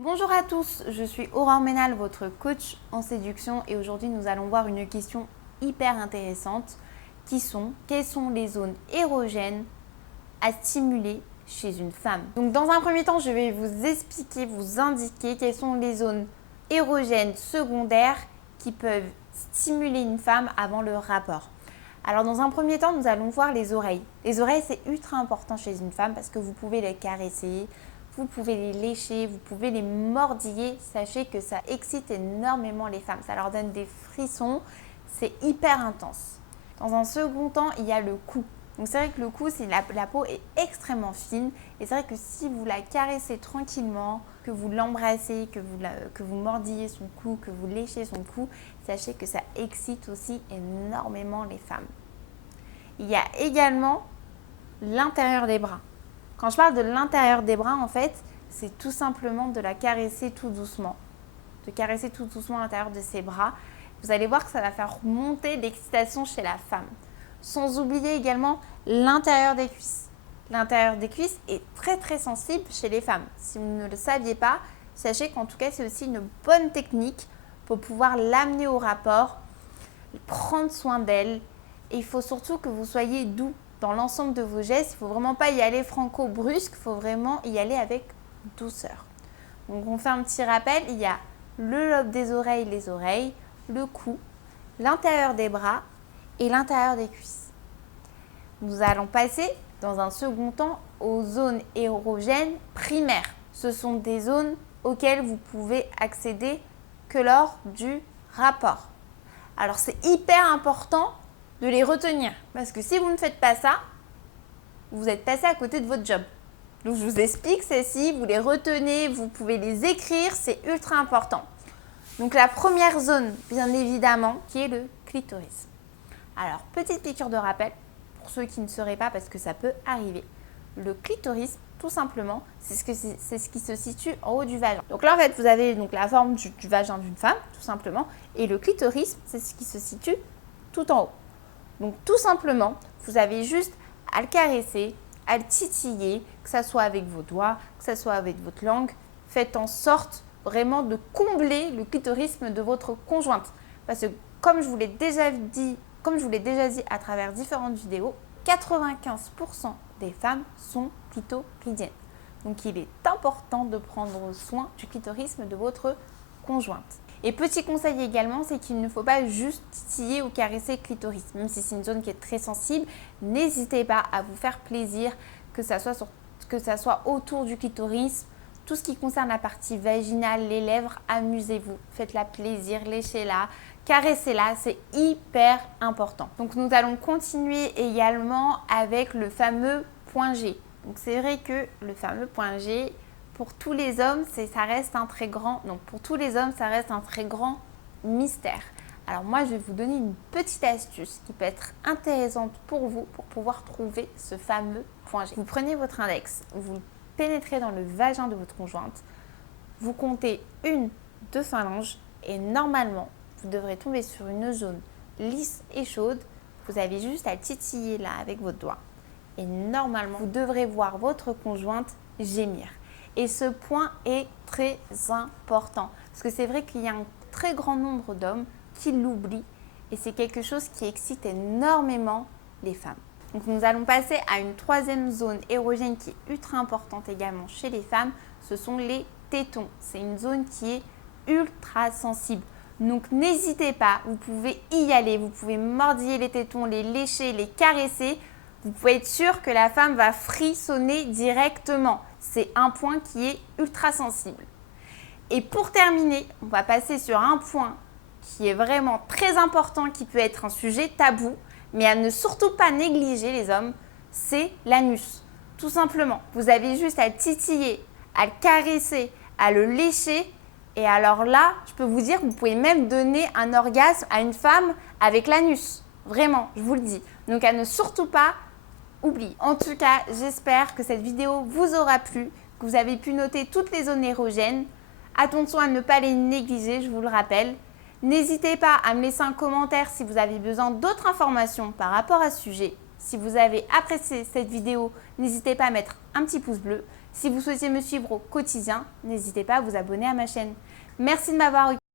Bonjour à tous, je suis Aurore Ménal, votre coach en séduction et aujourd'hui nous allons voir une question hyper intéressante qui sont quelles sont les zones érogènes à stimuler chez une femme. Donc dans un premier temps, je vais vous expliquer, vous indiquer quelles sont les zones érogènes secondaires qui peuvent stimuler une femme avant le rapport. Alors dans un premier temps, nous allons voir les oreilles. Les oreilles, c'est ultra important chez une femme parce que vous pouvez les caresser, vous pouvez les lécher, vous pouvez les mordiller. Sachez que ça excite énormément les femmes. Ça leur donne des frissons. C'est hyper intense. Dans un second temps, il y a le cou. Donc c'est vrai que le cou, la peau est extrêmement fine. Et c'est vrai que si vous la caressez tranquillement, que vous l'embrassez, que vous mordillez son cou, que vous léchez son cou, sachez que ça excite aussi énormément les femmes. Il y a également l'intérieur des bras. Quand je parle de l'intérieur des bras, en fait, c'est tout simplement de la caresser tout doucement. De caresser tout doucement l'intérieur de ses bras. Vous allez voir que ça va faire monter l'excitation chez la femme. Sans oublier également l'intérieur des cuisses. L'intérieur des cuisses est très sensible chez les femmes. Si vous ne le saviez pas, sachez qu'en tout cas, c'est aussi une bonne technique pour pouvoir l'amener au rapport, prendre soin d'elle. Et il faut surtout que vous soyez doux dans l'ensemble de vos gestes. Il ne faut vraiment pas y aller franco-brusque, il faut vraiment y aller avec douceur. Donc on fait un petit rappel, il y a le lobe des oreilles, les oreilles, le cou, l'intérieur des bras et l'intérieur des cuisses. Nous allons passer dans un second temps aux zones érogènes primaires. Ce sont des zones auxquelles vous pouvez accéder que lors du rapport. Alors c'est hyper important de les retenir. Parce que si vous ne faites pas ça, vous êtes passé à côté de votre job. Donc je vous explique ceci, vous les retenez, vous pouvez les écrire, c'est ultra important. Donc la première zone, bien évidemment, qui est le clitoris. Alors, petite piqûre de rappel, pour ceux qui ne sauraient pas, parce que ça peut arriver. Le clitoris, tout simplement, c'est ce qui se situe en haut du vagin. Donc là, en fait, vous avez donc la forme du vagin d'une femme, tout simplement, et le clitoris, c'est ce qui se situe tout en haut. Donc tout simplement, vous avez juste à le caresser, à le titiller, que ce soit avec vos doigts, que ce soit avec votre langue. Faites en sorte vraiment de combler le clitorisme de votre conjointe. Parce que comme je vous l'ai déjà dit à travers différentes vidéos, 95% des femmes sont clitoridiennes. Donc il est important de prendre soin du clitorisme de votre conjointe. Et petit conseil également, c'est qu'il ne faut pas juste titiller ou caresser le clitoris. Même si c'est une zone qui est très sensible, n'hésitez pas à vous faire plaisir, que ça soit autour du clitoris. Tout ce qui concerne la partie vaginale, les lèvres, amusez-vous. Faites-la plaisir, léchez-la, caressez-la, c'est hyper important. Donc nous allons continuer également avec le fameux point G. Donc c'est vrai que le fameux point G, pour tous les hommes, ça reste un très grand mystère. Alors moi, je vais vous donner une petite astuce qui peut être intéressante pour vous pour pouvoir trouver ce fameux point G. Vous prenez votre index, vous pénétrez dans le vagin de votre conjointe, vous comptez 1-2 phalanges et normalement, vous devrez tomber sur une zone lisse et chaude. Vous avez juste à titiller là avec votre doigt. Et normalement, vous devrez voir votre conjointe gémir. Et ce point est très important. Parce que c'est vrai qu'il y a un très grand nombre d'hommes qui l'oublient. Et c'est quelque chose qui excite énormément les femmes. Donc nous allons passer à une troisième zone érogène qui est ultra importante également chez les femmes. Ce sont les tétons. C'est une zone qui est ultra sensible. Donc n'hésitez pas, vous pouvez y aller. Vous pouvez mordiller les tétons, les lécher, les caresser. Vous pouvez être sûr que la femme va frissonner directement. C'est un point qui est ultra sensible. Et pour terminer, on va passer sur un point qui est vraiment très important, qui peut être un sujet tabou, mais à ne surtout pas négliger les hommes, c'est l'anus. Tout simplement, vous avez juste à le titiller, à le caresser, à le lécher. Et alors là, je peux vous dire que vous pouvez même donner un orgasme à une femme avec l'anus. Vraiment, je vous le dis. Donc à ne surtout pas oublier. En tout cas, j'espère que cette vidéo vous aura plu, que vous avez pu noter toutes les zones érogènes. Attention à ne pas les négliger, je vous le rappelle. N'hésitez pas à me laisser un commentaire si vous avez besoin d'autres informations par rapport à ce sujet. Si vous avez apprécié cette vidéo, n'hésitez pas à mettre un petit pouce bleu. Si vous souhaitez me suivre au quotidien, n'hésitez pas à vous abonner à ma chaîne. Merci de m'avoir